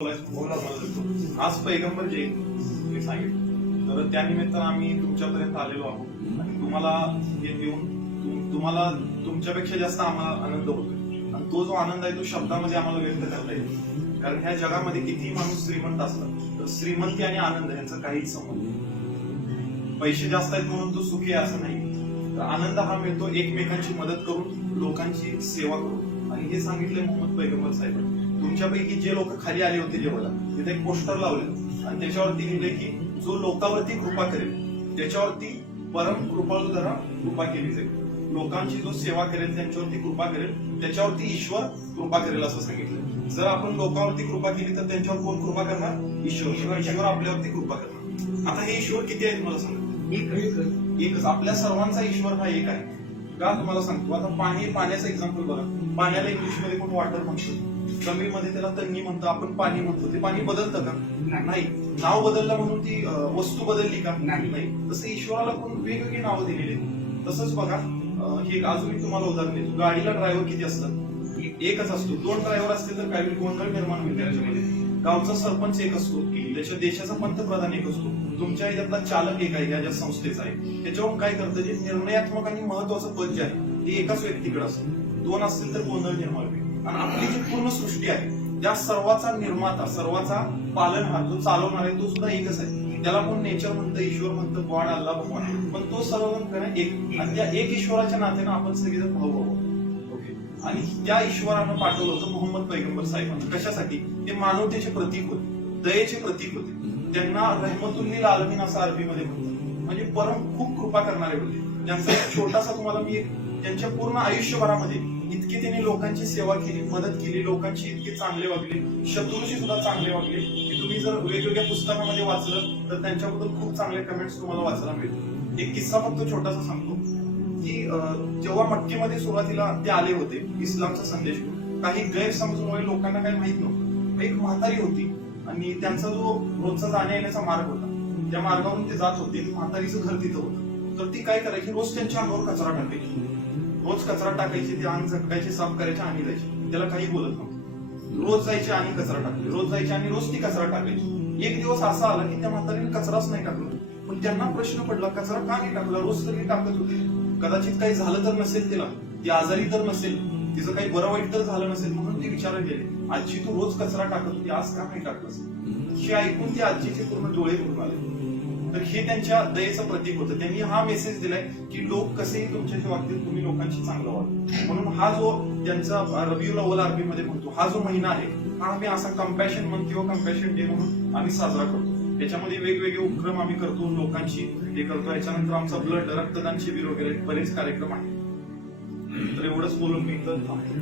आज पैगंबर जे सांगितलं तर त्यानिमित्तानं आम्ही तुमच्यापर्यंत आलेलो आहोत. आणि तुम्हाला हे देऊन तुम्हाला तुमच्यापेक्षा जास्त आम्हाला आनंद होतोय. आणि तो जो आनंद आहे तो शब्दामध्ये आम्हाला व्यक्त करता येईल कारण ह्या जगामध्ये कितीही माणूस श्रीमंत असतात तर श्रीमंती आणि आनंद यांचा काहीच संबंध नाही. पैसे जास्त आहेत म्हणून तो सुखी आहे असं नाही. तर आनंद हा मिळतो एकमेकांची मदत करून लोकांची सेवा करून. आणि हे सांगितलंय मोहम्मद पैगंबर साहेब. तुमच्यापैकी जे लोक खाली आले होते जेवायला तिथे एक पोस्टर लावले. आणि त्याच्यावरती लिहिले की जो लोकावरती कृपा करेल त्याच्यावरती परम कृपाळू जरा कृपा केली जाईल. लोकांची जो सेवा करेल त्यांच्यावरती कृपा करेल त्याच्यावरती ईश्वर कृपा करेल असं सांगितलं जर आपण लोकांवरती कृपा केली तर त्यांच्यावर कोण कृपा करणार? ईश्वर. ईश्वर आपल्यावरती कृपा करणार. आता हे ईश्वर किती आहेत मला सांगा? एकच आपल्या सर्वांचा ईश्वर हा एक आहे. का तुम्हाला सांगतो? आता पाणी पाण्याचं एक्झाम्पल बघा. पाण्याला इंग्लिशमध्ये कोण वॉटर म्हणतो? तमिळमध्ये त्याला तन्नी म्हणतो आपण पाणी म्हणतो. ते पाणी बदलतं का? नाही. नाव बदललं म्हणून ती वस्तू बदलली का? नाही. तसं ईश्वराला पण वेगवेगळी नावं दिलेली. तसंच बघा हे अजून मी तुम्हाला उदाहरण देतो. गाडीला ड्रायव्हर किती असतात? एक- एकच असतो. दोन ड्रायव्हर असतील तर काही गोंधळ निर्माण होईल त्याच्यामध्ये. गावचा सरपंच एक असतो. त्याच्या देशाचा पंतप्रधान एक असतो. तुमच्या याच्यातला चालक एक आहे या ज्या संस्थेचा आहे. त्याच्यावर काय करतं जे निर्णयात्मक आणि महत्वाचं पद जे आहे ते एकाच व्यक्तीकडे असतं. दोन असतील तर गोंधळ निर्माण होईल. आणि आपली जी पूर्ण सृष्टी आहे त्या सर्वाचा निर्माता सर्वाचा पालनहार जो चालवणार आहे तो सुद्धा एकच आहे. त्याला कोण नेचर म्हणतं ईश्वर म्हणतं गॉड अल्ला भगवान पण तो सर्व एक आणि त्या एक ईश्वराच्या नात्यानं आपण सगळेजण भाऊ आहोत. आणि त्या ईश्वरानं पाठवलं होतं मोहम्मद पैगंबर साहेबांना. कशासाठी? ते मानवतेचे प्रतीक होते दयेचे प्रतीक होते. त्यांना रहमतुल्लील आलमीन असं अरबीमध्ये म्हणतात. म्हणजे परम खूप कृपा करणारे होते. त्यांचा एक छोटासा तुम्हाला मी एक त्यांच्या पूर्ण आयुष्यभरामध्ये इतके त्यांनी लोकांची सेवा केली मदत केली लोकांची इतके चांगले वागले शत्रूशी सुद्धा चांगले वागले. की तुम्ही जर वेगवेगळ्या पुस्तकामध्ये वाचलं तर त्यांच्याबद्दल खूप चांगले कमेंट्स तुम्हाला वाचायला मिळतील. एक किस्सा फक्त छोटासा सांगतो. जेव्हा मटकीमध्ये सुरुवातीला ते आले होते इस्लामचा संदेश घेऊन काही गैरसमजमुळे लोकांना काही माहीत नव्हतं. एक म्हातारी होती आणि त्यांचा जो रोजचा जाण्या येण्याचा मार्ग होता त्या मार्गावरून ते जात होते म्हातारीचं घर तिथं होतं. तर ती काय करायची? रोज त्यांच्या अंगावर कचरा टाकायची. रोज कचरा टाकायची ते अंग झटकायचे साफ करायचे आणि जायची. त्याला काही बोलत नव्हतं. रोज जायचे आणि कचरा टाकायचे. रोज जायचे आणि रोज ती कचरा टाकायची. एक दिवस असा आला की त्या म्हातारीने कचराच नाही टाकला. पण त्यांना प्रश्न पडला कचरा का नाही टाकला? रोज तरी टाकत होते. कदाचित काही झालं तर नसेल तिला ती आजारी तर नसेल तिचं काही बरं वाईट तर झालं नसेल म्हणून ती विचारत गेले. आजी तू रोज कचरा टाकत होती आज का नाही टाकलंस हे ऐकून ते आजीचे पूर्ण डोळे भरून आले. तर हे त्यांच्या दयेचं प्रतीक होतं. त्यांनी हा मेसेज दिलाय की लोक कसेही तुमच्या वागतील तुम्ही लोकांशी चांगलं व्हा. म्हणून हा जो त्यांचा रबियुल अव्वल अरबी मध्ये म्हणतो हा जो महिना आहे हा आम्ही असा कम्पॅशन मंथ किंवा कम्पॅशन डे म्हणून आम्ही साजरा करतो. त्याच्यामध्ये वेगवेगळे उपक्रम आम्ही करतो लोकांची हे करतो. याच्यानंतर आमचा ब्लड रक्तदान शिबिर वगैरे बरेच कार्यक्रम आहेत. तर एवढंच बोलून मी तर थांबतो.